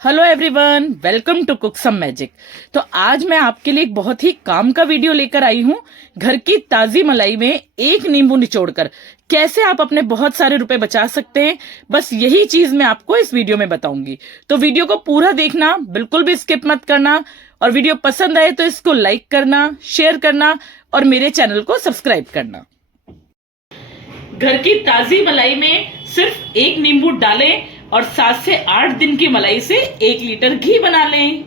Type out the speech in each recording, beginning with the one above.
Hello everyone, welcome to cook some magic. तो आज मैं आपके लिए एक बहुत ही काम का वीडियो लेकर आई हूं। घर की ताजी मलाई में एक नींबू निचोड़कर कैसे आप अपने बहुत सारे रुपए बचा सकते हैं, बस यही चीज मैं आपको इस वीडियो में बताऊंगी। तो वीडियो को पूरा देखना, बिल्कुल भी स्किप मत करना। और वीडियो पसंद आए तो इसको लाइक करना, शेयर करना और मेरे चैनल को सब्सक्राइब करना। घर की ताजी मलाई में सिर्फ एक नींबू डालें और 7 से 8 दिन की मलाई से 1 लीटर घी बना लें।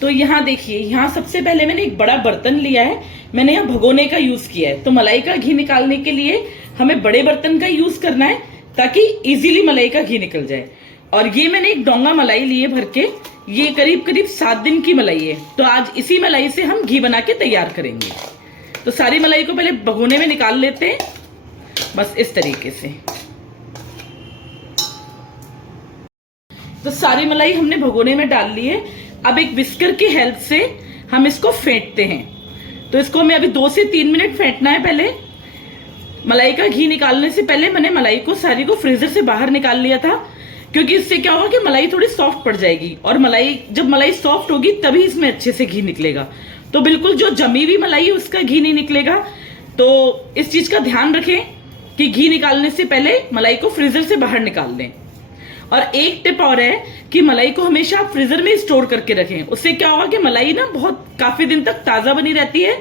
तो यहाँ देखिए, यहाँ सबसे पहले मैंने एक बड़ा बर्तन लिया है। मैंने यहाँ भगोने का यूज किया है। तो मलाई का घी निकालने के लिए हमें बड़े बर्तन का यूज करना है ताकि इजीली मलाई का घी निकल जाए। और ये मैंने एक डोंगा मलाई लिए भर के। ये करीब करीब 7 दिन की मलाई है। तो आज इसी मलाई से हम घी बना के तैयार करेंगे। तो सारी मलाई को पहले भगोने में निकाल लेते हैं, बस इस तरीके से। तो सारी मलाई हमने भगोने में डाल ली है। अब एक विस्कर की हेल्प से हम इसको फेंटते हैं। तो इसको हमें अभी 2 से 3 मिनट फेंटना है। पहले मलाई का घी निकालने से पहले मैंने मलाई को सारी को फ्रीजर से बाहर निकाल लिया था, क्योंकि इससे क्या होगा कि मलाई थोड़ी सॉफ्ट पड़ जाएगी। और जब मलाई सॉफ्ट होगी तभी इसमें अच्छे से घी निकलेगा। तो बिल्कुल जो जमी हुई मलाई है उसका घी नहीं निकलेगा। तो इस चीज का ध्यान रखें कि घी निकालने से पहले मलाई को फ्रीजर से बाहर निकाल लें। और एक टिप और है कि मलाई को हमेशा आप फ्रीजर में स्टोर करके रखें। उससे क्या होगा कि मलाई ना बहुत काफी दिन तक ताजा बनी रहती है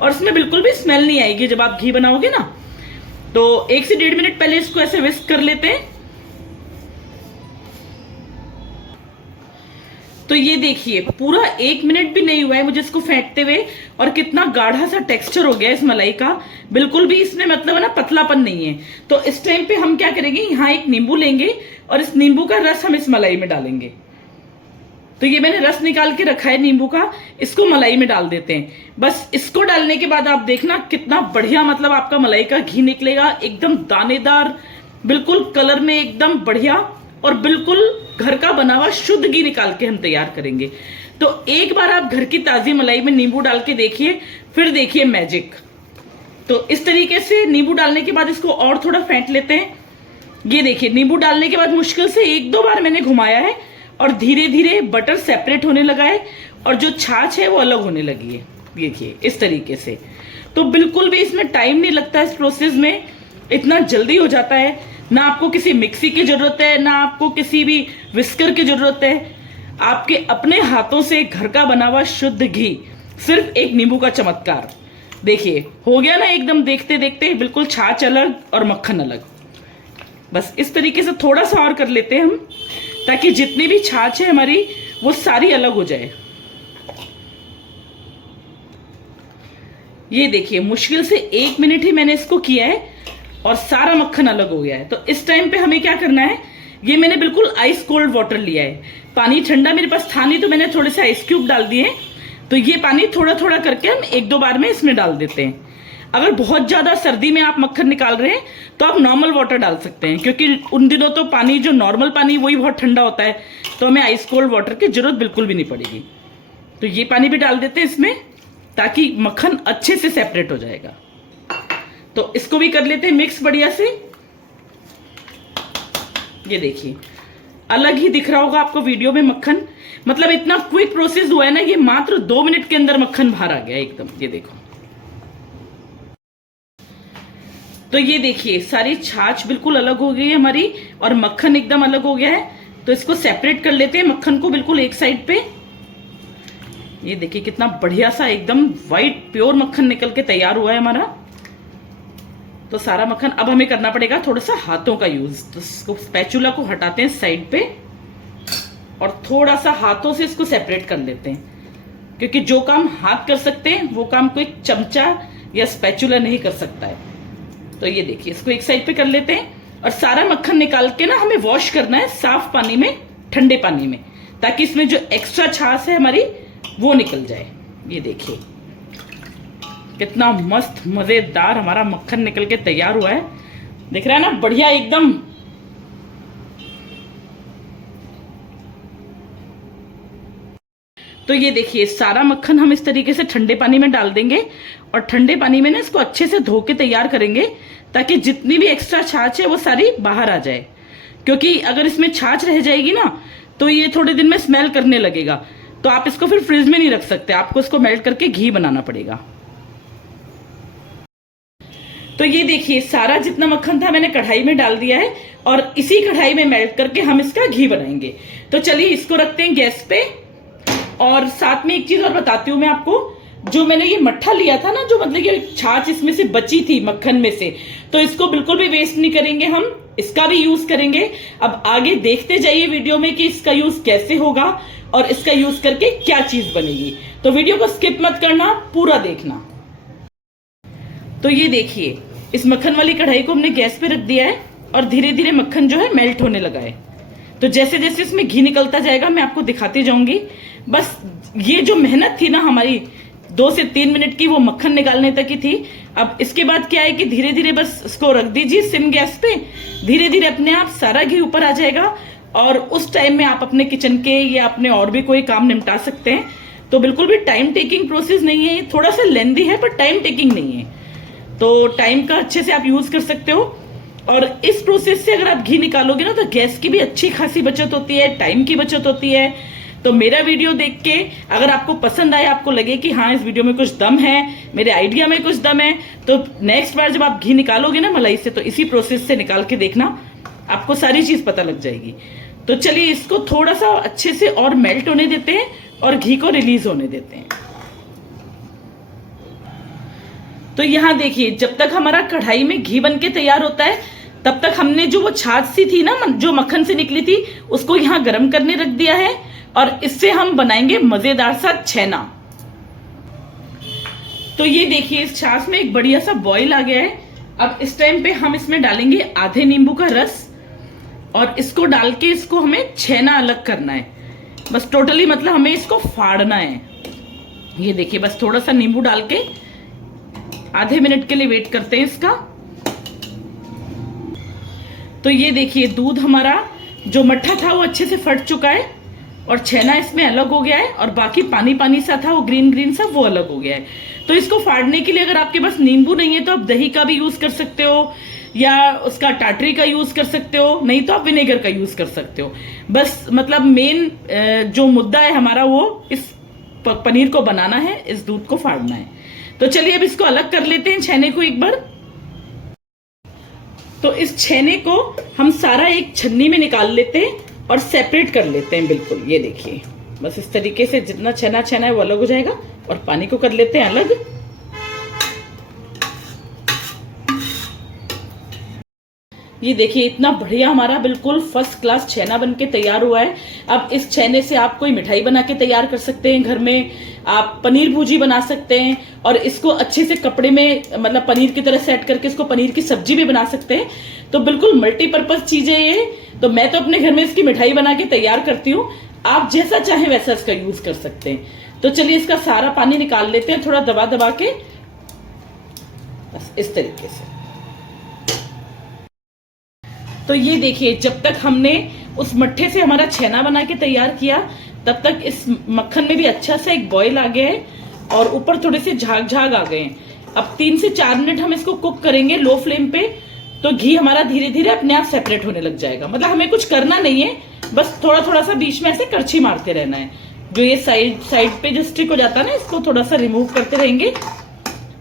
और इसमें बिल्कुल भी स्मेल नहीं आएगी जब आप घी बनाओगे ना। तो 1 से 1.5 मिनट पहले इसको ऐसे विस्क कर लेते हैं। तो ये देखिए, पूरा 1 मिनट भी नहीं हुआ है मुझे इसको फेंटते हुए, और कितना गाढ़ा सा टेक्सचर हो गया इस मलाई का। बिल्कुल भी इसमें मतलब है ना पतलापन नहीं है। तो इस टाइम पे हम क्या करेंगे, यहाँ एक नींबू लेंगे और इस नींबू का रस हम इस मलाई में डालेंगे। तो ये मैंने रस निकाल के रखा है नींबू का, इसको मलाई में डाल देते हैं। बस इसको डालने के बाद आप देखना कितना बढ़िया मतलब आपका मलाई का घी निकलेगा, एकदम दानेदार, बिल्कुल कलर में एकदम बढ़िया, और बिल्कुल घर का बना हुआ शुद्ध घी निकाल के हम तैयार करेंगे। तो एक बार आप घर की ताजी मलाई में नींबू डाल के देखिए, फिर देखिए मैजिक। तो इस तरीके से नींबू डालने के बाद इसको और थोड़ा फेंट लेते हैं। ये देखिए, नींबू डालने के बाद मुश्किल से 1-2 बार मैंने घुमाया है और धीरे धीरे बटर सेपरेट होने लगा है और जो छाछ है वो अलग होने लगी है। देखिए इस तरीके से। तो बिल्कुल भी इसमें टाइम नहीं लगता, इस प्रोसेस में इतना जल्दी हो जाता है। ना आपको किसी मिक्सी की जरूरत है, ना आपको किसी भी विस्कर की जरूरत है। आपके अपने हाथों से घर का बना हुआ शुद्ध घी, सिर्फ एक नींबू का चमत्कार। देखिए हो गया ना एकदम, देखते देखते बिल्कुल छाछ अलग और मक्खन अलग। बस इस तरीके से थोड़ा सा और कर लेते हैं हम, ताकि जितनी भी छाछ है हमारी वो सारी अलग हो जाए। ये देखिए, मुश्किल से 1 मिनट ही मैंने इसको किया है और सारा मक्खन अलग हो गया है। तो इस टाइम पे हमें क्या करना है, ये मैंने बिल्कुल आइस कोल्ड वाटर लिया है। पानी ठंडा मेरे पास था नहीं, तो मैंने थोड़े से आइस क्यूब डाल दिए। तो ये पानी थोड़ा थोड़ा करके हम 1-2 बार में इसमें डाल देते हैं। अगर बहुत ज्यादा सर्दी में आप मक्खन निकाल रहे हैं तो आप नॉर्मल वाटर डाल सकते हैं, क्योंकि उन दिनों तो पानी जो नॉर्मल पानी वही बहुत ठंडा होता है, तो हमें आइस कोल्ड वाटर की जरूरत बिल्कुल भी नहीं पड़ेगी। तो ये पानी भी डाल देते हैं इसमें, ताकि मक्खन अच्छे से सेपरेट हो जाएगा। तो इसको भी कर लेते हैं मिक्स बढ़िया से। ये देखिए, अलग ही दिख रहा होगा आपको वीडियो में मक्खन, मतलब इतना क्विक प्रोसेस हुआ है ना, ये मात्र 2 मिनट के अंदर मक्खन बाहर आ गया एकदम। ये देखो, तो ये देखिए सारी छाछ बिल्कुल अलग हो गई है हमारी और मक्खन एकदम अलग हो गया है। तो इसको सेपरेट कर लेते हैं मक्खन को बिल्कुल एक साइड पे। ये देखिए कितना बढ़िया सा एकदम व्हाइट प्योर मक्खन निकल के तैयार हुआ है हमारा। तो सारा मक्खन अब हमें करना पड़ेगा थोड़ा सा हाथों का यूज। तो इसको स्पैचुला को हटाते हैं साइड पे और थोड़ा सा हाथों से इसको सेपरेट कर लेते हैं, क्योंकि जो काम हाथ कर सकते हैं वो काम कोई चमचा या स्पैचुला नहीं कर सकता है। तो ये देखिए, इसको एक साइड पे कर लेते हैं और सारा मक्खन निकाल के ना हमें वॉश करना है साफ पानी में, ठंडे पानी में, ताकि इसमें जो एक्स्ट्रा छाछ है हमारी वो निकल जाए। ये देखिए कितना मस्त मजेदार हमारा मक्खन निकल के तैयार हुआ है। दिख रहा है ना, बढ़िया एकदम। तो ये देखिए, सारा मक्खन हम इस तरीके से ठंडे पानी में डाल देंगे और ठंडे पानी में ना इसको अच्छे से धो के तैयार करेंगे, ताकि जितनी भी एक्स्ट्रा छाछ है वो सारी बाहर आ जाए। क्योंकि अगर इसमें छाछ रह जाएगी ना तो ये थोड़े दिन में स्मेल करने लगेगा, तो आप इसको फिर फ्रिज में नहीं रख सकते, आपको इसको मेल्ट करके घी बनाना पड़ेगा। तो ये देखिए सारा जितना मक्खन था मैंने कढ़ाई में डाल दिया है और इसी कढ़ाई में मेल्ट करके हम इसका घी बनाएंगे। तो चलिए इसको रखते हैं गैस पे। और साथ में एक चीज और बताती हूँ मैं आपको, जो मैंने ये मट्ठा लिया था ना, जो मतलब कि छाछ इसमें से बची थी मक्खन में से, तो इसको बिल्कुल भी वेस्ट नहीं करेंगे, हम इसका भी यूज करेंगे। अब आगे देखते जाइए वीडियो में कि इसका यूज कैसे होगा और इसका यूज करके क्या चीज बनेगी। तो वीडियो को स्किप मत करना, पूरा देखना। तो ये देखिए इस मक्खन वाली कढ़ाई को हमने गैस पे रख दिया है और धीरे धीरे मक्खन जो है मेल्ट होने लगा है। तो जैसे जैसे इसमें घी निकलता जाएगा मैं आपको दिखाती जाऊंगी। बस ये जो मेहनत थी ना हमारी 2 से 3 मिनट की, वो मक्खन निकालने तक की थी। अब इसके बाद क्या है कि धीरे धीरे बस इसको रख दीजिए सिम गैस पे, धीरे धीरे अपने आप सारा घी ऊपर आ जाएगा और उस टाइम में आप अपने किचन के या अपने और भी कोई काम निपटा सकते हैं। तो बिल्कुल भी टाइम टेकिंग प्रोसेस नहीं है, ये थोड़ा सा लेंदी है पर टाइम टेकिंग नहीं है, तो टाइम का अच्छे से आप यूज कर सकते हो। और इस प्रोसेस से अगर आप घी निकालोगे ना तो गैस की भी अच्छी खासी बचत होती है, टाइम की बचत होती है। तो मेरा वीडियो देख के अगर आपको पसंद आए, आपको लगे कि हाँ इस वीडियो में कुछ दम है, मेरे आइडिया में कुछ दम है, तो नेक्स्ट बार जब आप घी निकालोगे ना मलाई से, तो इसी प्रोसेस से निकाल के देखना, आपको सारी चीज पता लग जाएगी। तो चलिए इसको थोड़ा सा अच्छे से और मेल्ट होने देते हैं और घी को रिलीज होने देते हैं। तो यहाँ देखिए जब तक हमारा कढ़ाई में घी बन के तैयार होता है तब तक हमने जो वो छाछ सी थी ना जो मक्खन से निकली थी उसको यहाँ गर्म करने रख दिया है और इससे हम बनाएंगे मजेदार सा छेना। तो ये देखिए इस छाछ में एक बढ़िया सा बॉईल आ गया है। अब इस टाइम पे हम इसमें डालेंगे आधे नींबू का रस और इसको डाल के इसको हमें छेना अलग करना है। बस टोटली मतलब हमें इसको फाड़ना है। ये देखिए बस थोड़ा सा नींबू डाल के आधे मिनट के लिए वेट करते हैं इसका। तो ये देखिए दूध हमारा जो मट्ठा था वो अच्छे से फट चुका है और छेना इसमें अलग हो गया है और बाकी पानी पानी सा था वो ग्रीन ग्रीन सा वो अलग हो गया है। तो इसको फाड़ने के लिए अगर आपके पास नींबू नहीं है तो आप दही का भी यूज कर सकते हो या उसका टाटरी का यूज कर सकते हो, नहीं तो आप विनेगर का यूज कर सकते हो। बस मतलब मेन जो मुद्दा है हमारा वो इस पनीर को बनाना है, इस दूध को फाड़ना है। तो चलिए अब इसको अलग कर लेते हैं छेने को एक बार। तो इस छेने को हम सारा एक छन्नी में निकाल लेते हैं और सेपरेट कर लेते हैं बिल्कुल। ये देखिए बस इस तरीके से जितना छेना छेना है वो अलग हो जाएगा और पानी को कर लेते हैं अलग। ये देखिए इतना बढ़िया हमारा बिल्कुल फर्स्ट क्लास छेना बन के तैयार हुआ है। अब इस छेने से आप कोई मिठाई बना के तैयार कर सकते हैं घर में, आप पनीर भुजी बना सकते हैं और इसको अच्छे से कपड़े में मतलब पनीर की तरह सेट करके इसको पनीर की सब्जी भी बना सकते हैं। तो बिल्कुल मल्टीपर्पज चीज है ये। तो मैं तो अपने घर में इसकी मिठाई बना के तैयार करती हूँ, आप जैसा चाहे वैसा इसका यूज कर सकते हैं। तो चलिए इसका सारा पानी निकाल लेते हैं थोड़ा दबा दबा के, बस इस तरीके से। तो ये देखिए जब तक हमने उस मट्ठे से हमारा छेना बना के तैयार किया तब तक इस मक्खन में भी अच्छा सा एक बॉईल आ गया है और ऊपर थोड़े से झाग झाग आ गए हैं। अब 3 से 4 मिनट हम इसको कुक करेंगे लो फ्लेम पे, तो घी हमारा धीरे धीरे अपने आप सेपरेट होने लग जाएगा। मतलब हमें कुछ करना नहीं है, बस थोड़ा थोड़ा सा बीच में ऐसे करछी मारते रहना है। जो ये साइड पे जो स्टिक हो जाता है ना, इसको थोड़ा सा रिमूव करते रहेंगे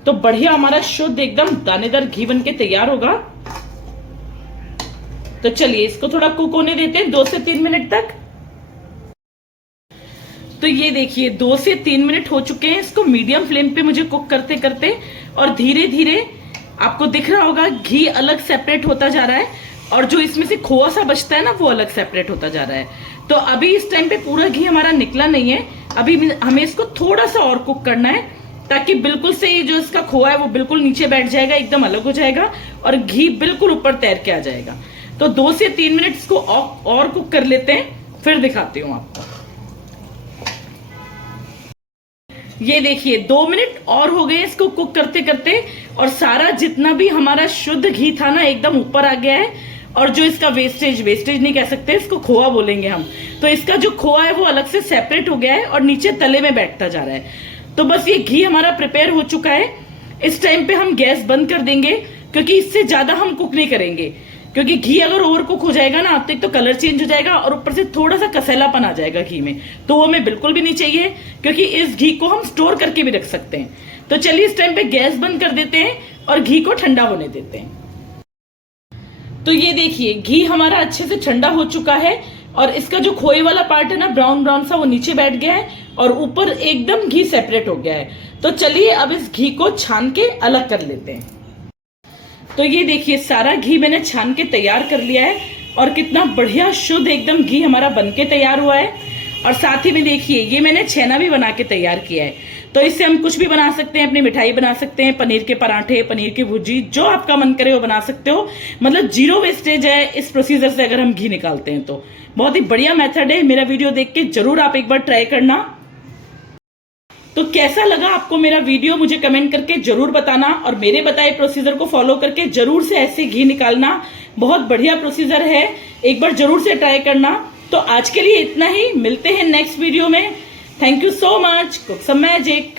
तो बढ़िया हमारा शुद्ध एकदम दानेदार घी बन के तैयार होगा। तो चलिए इसको थोड़ा कुक होने देते हैं 2 से 3 मिनट तक। तो ये देखिए 2 से 3 मिनट हो चुके हैं इसको मीडियम फ्लेम पे मुझे कुक करते करते, और धीरे धीरे आपको दिख रहा होगा घी अलग सेपरेट होता जा रहा है और जो इसमें से खोआ सा बचता है ना वो अलग सेपरेट होता जा रहा है। तो अभी इस टाइम पे पूरा घी हमारा निकला नहीं है, अभी हमें इसको थोड़ा सा और कुक करना है ताकि बिल्कुल से जो इसका खोआ है वो बिल्कुल नीचे बैठ जाएगा, एकदम अलग हो जाएगा और घी बिल्कुल ऊपर तैर के आ जाएगा। तो 2 से 3 मिनट इसको और कुक कर लेते हैं, फिर दिखाती हूँ आपको। ये देखिए 2 मिनट और हो गए इसको कुक करते करते और सारा जितना भी हमारा शुद्ध घी था ना एकदम ऊपर आ गया है। और जो इसका वेस्टेज नहीं कह सकते, इसको खोआ बोलेंगे हम, तो इसका जो खोआ है वो अलग से सेपरेट हो गया है और नीचे तले में बैठता जा रहा है। तो बस ये घी हमारा प्रिपेयर हो चुका है। इस टाइम पे हम गैस बंद कर देंगे क्योंकि इससे ज्यादा हम कुक नहीं करेंगे। क्योंकि घी अगर ओवर कुक हो जाएगा ना तो एक तो कलर चेंज हो जाएगा और ऊपर से थोड़ा सा कसैलापन आ जाएगा घी में, तो वो हमें बिल्कुल भी नहीं चाहिए, क्योंकि इस घी को हम स्टोर करके भी रख सकते हैं। तो चलिए इस टाइम पे गैस बंद कर देते हैं और घी को ठंडा होने देते हैं। तो ये देखिए घी हमारा अच्छे से ठंडा हो चुका है और इसका जो खोए वाला पार्ट है ना ब्राउन ब्राउन सा, वो नीचे बैठ गया है और ऊपर एकदम घी सेपरेट हो गया है। तो चलिए अब इस घी को छान के अलग कर लेते हैं। तो ये देखिए सारा घी मैंने छान के तैयार कर लिया है और कितना बढ़िया शुद्ध एकदम घी हमारा बनके तैयार हुआ है। और साथ ही में देखिए ये मैंने छेना भी बना के तैयार किया है। तो इससे हम कुछ भी बना सकते हैं, अपनी मिठाई बना सकते हैं, पनीर के पराठे, पनीर की भुर्जी, जो आपका मन करे वो बना सकते हो। मतलब जीरो वेस्टेज है इस प्रोसीजर से अगर हम घी निकालते हैं तो। बहुत ही बढ़िया मेथड है। मेरा वीडियो देख के जरूर आप एक बार ट्राई करना। तो कैसा लगा आपको मेरा वीडियो मुझे कमेंट करके जरूर बताना और मेरे बताए प्रोसीजर को फॉलो करके जरूर से ऐसे घी निकालना। बहुत बढ़िया प्रोसीजर है, एक बार जरूर से ट्राई करना। तो आज के लिए इतना ही, मिलते हैं नेक्स्ट वीडियो में। Thank you so much. Cook some magic.